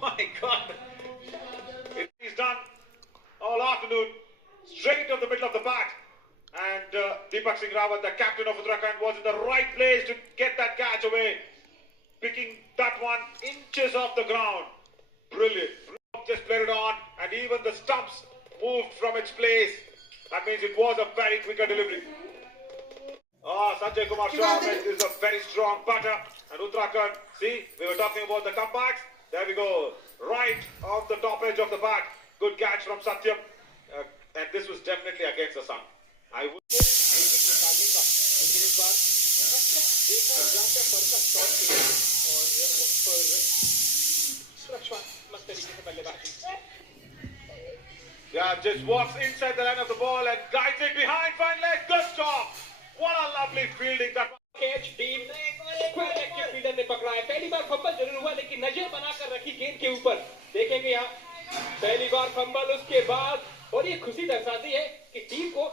my God. He's done all afternoon, straight to the middle of the bat. And Deepak Singh Rawat, the captain of Uttarakhand, was in the right place to get that catch away. Picking that one inches off the ground. Brilliant. Just played it on, and even the stumps moved from its place. That means it was a very quick delivery. Sanjay Kumar Shah is a very strong batter. And Uttarakhand, see, we were talking about the comebacks. There we go. Right off the top edge of the bat. Good catch from Satyam. And this was definitely against the sun. I would. Yeah, just walks inside the line of the ball and guides it behind. Fine leg, good stop. What a lovely fielding that. Catch deep square leg के fielder ने पकड़ा है। पहली बार fumble जरूर हुआ, लेकिन नजर बनाकर रखी गेंद के ऊपर। देखेंगे यहाँ पहली बार फंबल, उसके बाद और ये खुशी दर्शाती है कि टीम को